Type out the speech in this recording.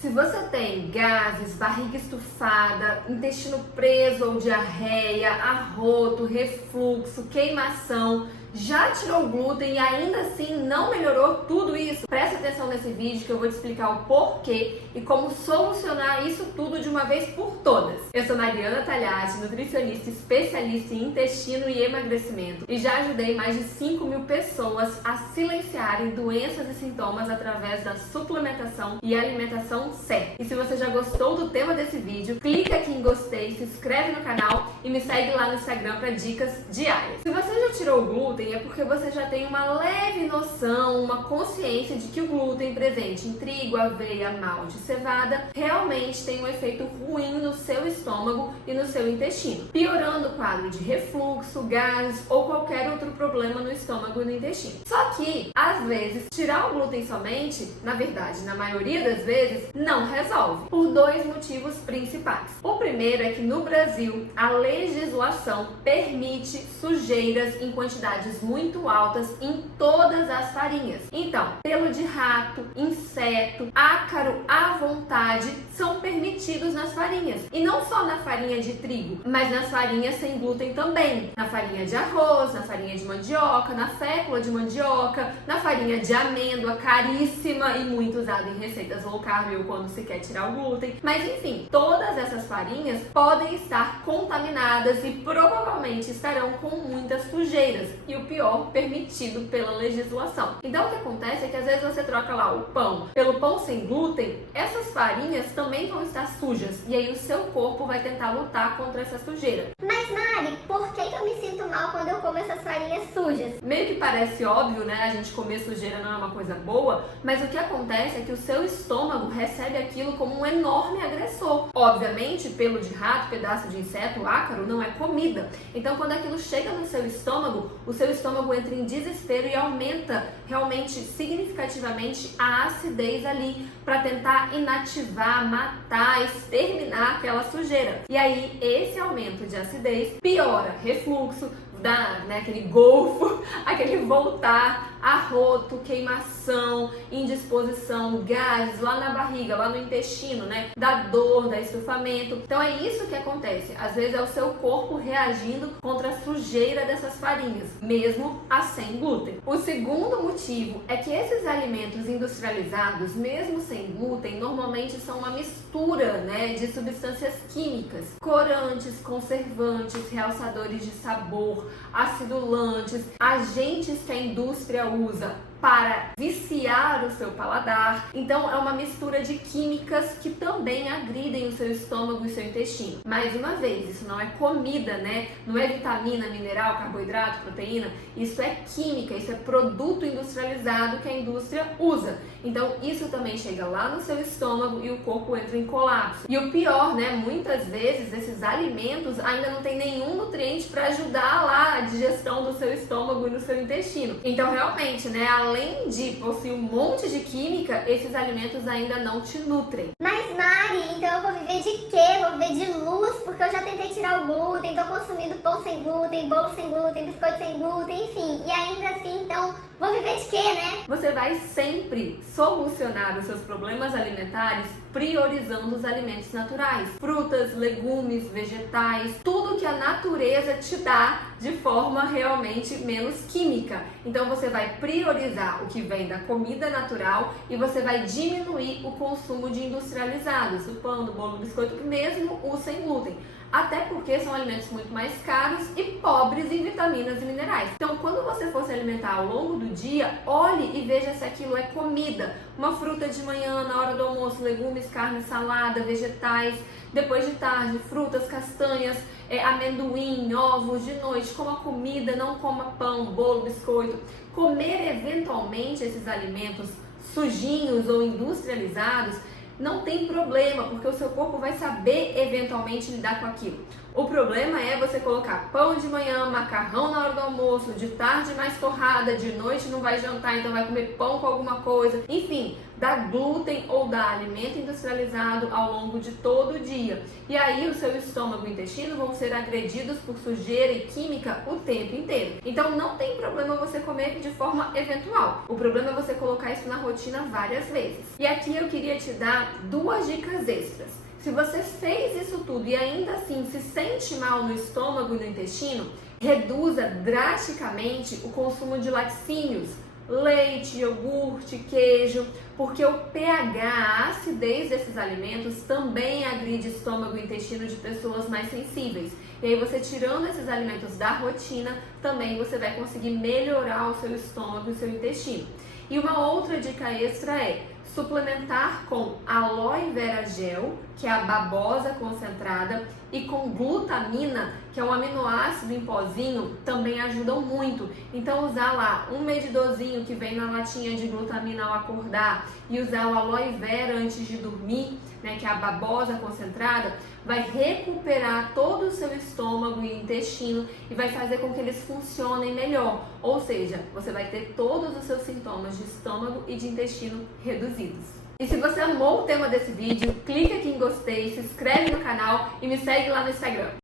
Se você tem gases, barriga estufada, intestino preso ou diarreia, arroto, refluxo, queimação, já tirou o glúten e ainda assim não melhorou tudo isso? Presta atenção nesse vídeo que eu vou te explicar o porquê e como solucionar isso tudo de uma vez por todas. Eu sou Mariana Tagliati, nutricionista especialista em intestino e emagrecimento e já ajudei mais de 5.000 pessoas a silenciarem doenças e sintomas através da suplementação e alimentação certa. E se você já gostou do tema desse vídeo, clica aqui em gostei, se inscreve no canal e me segue lá no Instagram para dicas diárias. Se você já tirou o glúten, é porque você já tem uma leve noção, uma consciência de que o glúten presente em trigo, aveia, malte e cevada realmente tem um efeito ruim no seu estômago e no seu intestino, piorando o quadro de refluxo, gases ou qualquer outro problema no estômago e no intestino. Só que, às vezes, tirar o glúten somente, na verdade, na maioria das vezes, não resolve, por dois motivos principais. O primeiro é que no Brasil, a legislação permite sujeiras em quantidades muito altas em todas as farinhas. Então, pelo de rato, inseto, ácaro à vontade são permitidos nas farinhas. E não só na farinha de trigo, mas nas farinhas sem glúten também. Na farinha de arroz, na farinha de mandioca, na fécula de mandioca, na farinha de amêndoa, caríssima e muito usada em receitas low carb ou quando se quer tirar o glúten. Mas enfim, todas essas farinhas podem estar contaminadas e provavelmente estarão com muitas sujeiras. E o pior, permitido pela legislação. Então o que acontece é que às vezes você troca lá o pão pelo pão sem glúten, essas farinhas também vão estar sujas e aí o seu corpo vai tentar lutar contra essa sujeira. Mas Mari, por que eu me sinto mal quando eu como essas farinhas sujas? Meio que parece óbvio, né? A gente comer sujeira não é uma coisa boa, mas o que acontece é que o seu estômago recebe aquilo como um enorme agressor. Obviamente, pelo de rato, pedaço de inseto, ácaro, não é comida. Então quando aquilo chega no seu estômago, o seu estômago entra em desespero e aumenta realmente significativamente a acidez ali para tentar inativar, matar, exterminar aquela sujeira. E aí esse aumento de acidez piora refluxo, dá, né, aquele golfo, aquele voltar, arroto, queimação, indisposição, gases lá na barriga, lá no intestino, né, da dor, da estufamento. Então é isso que acontece. Às vezes é o seu corpo reagindo contra a sujeira dessas farinhas, mesmo a sem glúten. O segundo motivo é que esses alimentos industrializados, mesmo sem glúten, normalmente são uma mistura, né, de substâncias químicas, corantes, conservantes, realçadores de sabor, acidulantes, agentes que a indústria usa para viciar o seu paladar. Então é uma mistura de químicas que também agridem o seu estômago e o seu intestino. Mais uma vez, isso não é comida, né? Não é vitamina, mineral, carboidrato, proteína. Isso é química, isso é produto industrializado que a indústria usa. Então isso também chega lá no seu estômago e o corpo entra em colapso. E o pior, né? Muitas vezes esses alimentos ainda não tem nenhum nutriente para ajudar lá a digestão do seu estômago e no seu intestino. Então realmente, né? Além de possuir um monte de química, esses alimentos ainda não te nutrem. Mas Mari, então eu vou viver de quê? Vou viver de luz, porque eu já tentei tirar o glúten, tô consumindo pão sem glúten, bolo sem glúten, biscoito sem glúten, enfim. E ainda assim, então, vou viver de quê, né? Você vai sempre solucionar os seus problemas alimentares priorizando os alimentos naturais. Frutas, legumes, vegetais, tudo que a natureza te dá de forma realmente menos química. Então você vai priorizar o que vem da comida natural e você vai diminuir o consumo de industrializados, do pão, do bolo, do biscoito, mesmo o sem glúten. Até porque são alimentos muito mais caros e pobres em vitaminas e minerais. Então, quando você for se alimentar ao longo do dia, olhe e veja se aquilo é comida. Uma fruta de manhã, na hora do almoço, legumes, carne, salada, vegetais. Depois de tarde, frutas, castanhas, amendoim, ovos. De noite, coma comida, não coma pão, bolo, biscoito. Comer eventualmente esses alimentos sujinhos ou industrializados não tem problema, porque o seu corpo vai saber eventualmente lidar com aquilo. O problema é você colocar pão de manhã, macarrão na hora do almoço, de tarde mais torrada, de noite não vai jantar, então vai comer pão com alguma coisa. Enfim, da glúten ou da alimento industrializado ao longo de todo o dia. E aí o seu estômago e o intestino vão ser agredidos por sujeira e química o tempo inteiro. Então não tem problema você comer de forma eventual. O problema é você colocar isso na rotina várias vezes. E aqui eu queria te dar 2 dicas extras. Se você fez isso tudo e ainda assim se sente mal no estômago e no intestino, reduza drasticamente o consumo de laticínios, leite, iogurte, queijo, porque o pH, a acidez desses alimentos também agride estômago e intestino de pessoas mais sensíveis. E aí você tirando esses alimentos da rotina, também você vai conseguir melhorar o seu estômago e o seu intestino. E uma outra dica extra é suplementar com aloe vera gel, que é a babosa concentrada, e com glutamina, que é um aminoácido em pozinho, também ajudam muito. Então usar lá um medidorzinho que vem na latinha de glutamina ao acordar e usar o aloe vera antes de dormir, que é a babosa concentrada, vai recuperar todo o seu estômago e intestino e vai fazer com que eles funcionem melhor. Ou seja, você vai ter todos os seus sintomas de estômago e de intestino reduzidos. E se você amou o tema desse vídeo, clica aqui em gostei, se inscreve no canal e me segue lá no Instagram.